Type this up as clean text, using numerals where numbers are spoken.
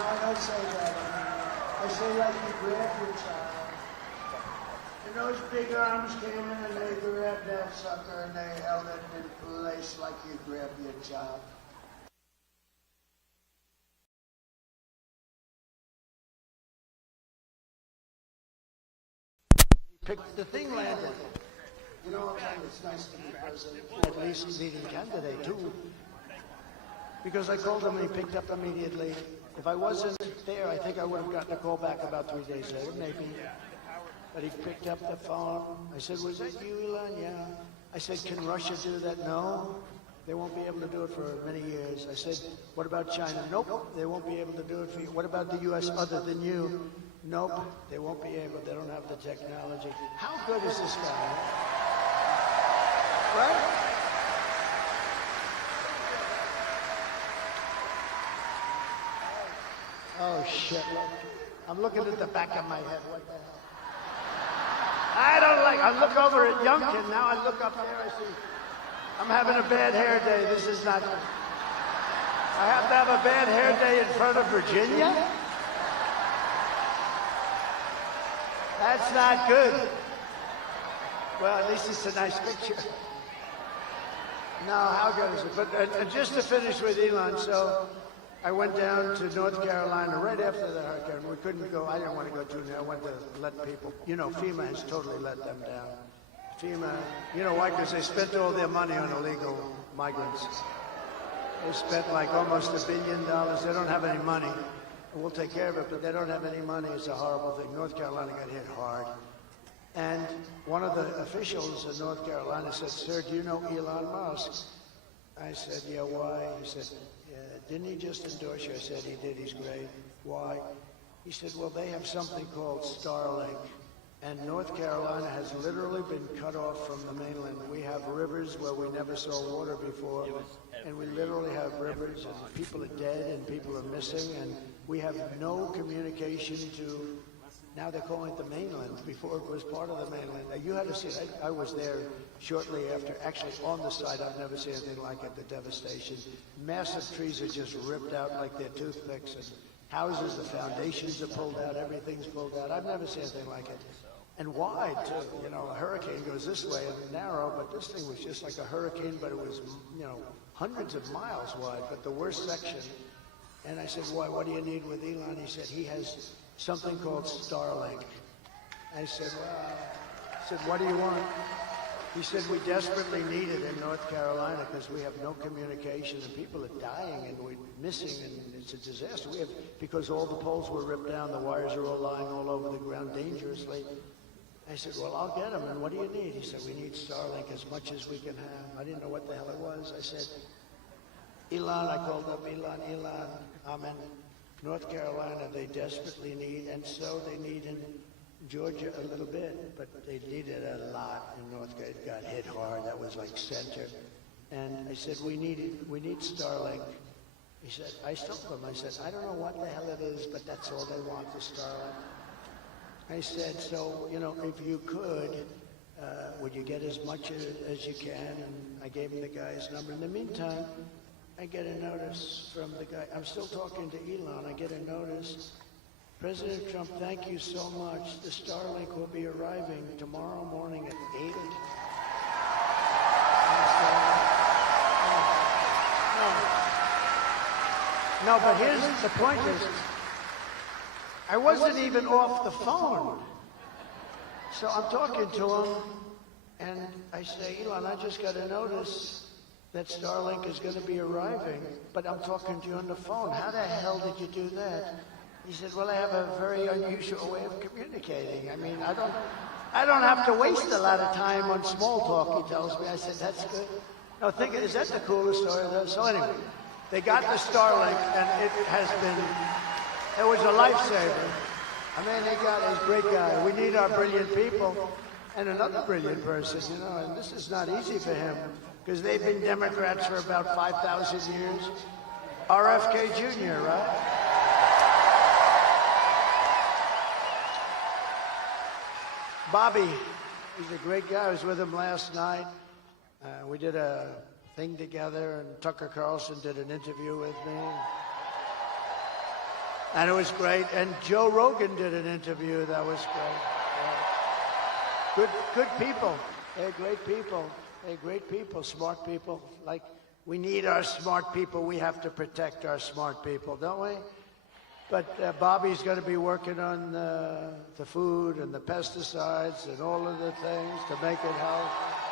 I don't say that. I say like you grab your child. And those big arms came in and they grabbed that sucker and they held it in place like you grab your child. Picked the thing landed. You know, it's nice to be president, at least leading candidate too. Because I called him and he picked up immediately. If I wasn't there, I think I would have gotten a call back about 3 days later, maybe. But he picked up the phone. I said, was that you, Elon? Yeah. I said, can Russia do that? No. They won't be able to do it for many years. I said, what about China? Nope. They won't be able to do it for you. What about the U.S. other than you? Nope. They won't be able. They don't have the technology. How good is this guy? Right? Oh, shit. I'm looking at the back of my head. What the hell? I don't like, I look over at Youngkin, now I look up there, I see, I'm having a bad hair day, this is not good. I have to have a bad hair day in front of Virginia? That's not good. Well, at least it's a nice picture. No, how good is it? But just to finish with Elon, so I went down to North Carolina right after the hurricane. We couldn't go. I didn't want to go too near. I wanted to let people, you know, FEMA has totally let them down. FEMA, you know why? Because they spent all their money on illegal migrants. They spent like almost $1 billion. They don't have any money. We'll take care of it, but they don't have any money. It's a horrible thing. North Carolina got hit hard. And one of the officials in North Carolina said, sir, do you know Elon Musk? I said, yeah, why? He said, didn't he just endorse you? I said, he did, he's great. Why? He said, well, they have something called Starlink. And North Carolina has literally been cut off from the mainland. We have rivers where we never saw water before. And we literally have rivers, and people are dead, and people are missing, and we have no communication to, now they're calling it the mainland. Before it was part of the mainland. Now, you had to see it. I was there shortly after, actually on the site. I've never seen anything like it, the devastation. Massive trees are just ripped out like they're toothpicks, and houses, the foundations are pulled out, everything's pulled out. I've never seen anything like it. And wide, too. You know, a hurricane goes this way and narrow, but this thing was just like a hurricane, but it was, you know, hundreds of miles wide, but the worst section. And I said, why, what do you need with Elon? He said, he has something called Starlink. I said, well, what do you want? He said, we desperately need it in North Carolina because we have no communication and people are dying and we're missing and it's a disaster. We have, because all the poles were ripped down, the wires are all lying all over the ground dangerously. I said, well, I'll get them. And what do you need? He said, we need Starlink as much as we can have. I didn't know what the hell it was. I said, Elon, I called up Elon, I'm in North Carolina, they desperately need, and so they need in Georgia a little bit, but they needed a lot in North Carolina. It got hit hard, that was like center. And I said, we need Starlink. He said, I told him, I said, I don't know what the hell it is, but that's all they want, the Starlink. I said, so, you know, if you could, would you get as much as you can? And I gave him the guy's number. In the meantime, I get a notice from the guy. I'm still talking to Elon. I get a notice. President Trump, thank you so much. The Starlink will be arriving tomorrow morning at 8 o'clock. No, but here's the point is, I wasn't even off the phone. So I'm talking to him, and I say, Elon, I just got a notice that Starlink is going to be arriving, but I'm talking to you on the phone. How the hell did you do that? He said, well, I have a very unusual way of communicating. I mean, I don't have to waste a lot of time on small talk, he tells me. I said, that's good. No, is that the coolest story? So anyway, they got the Starlink, and it was a lifesaver. I mean, he's a great guy. We need our brilliant people and another brilliant person, you know, and this is not easy for him because they've been Democrats for about 5,000 years. RFK Jr., right? Bobby, he's a great guy. I was with him last night. We did a thing together, and Tucker Carlson did an interview with me. And it was great. And Joe Rogan did an interview that was great. Yeah. Good people. They're great people. They're great people, smart people. Like, we need our smart people. We have to protect our smart people, don't we? But Bobby's going to be working on the food and the pesticides and all of the things to make it healthy.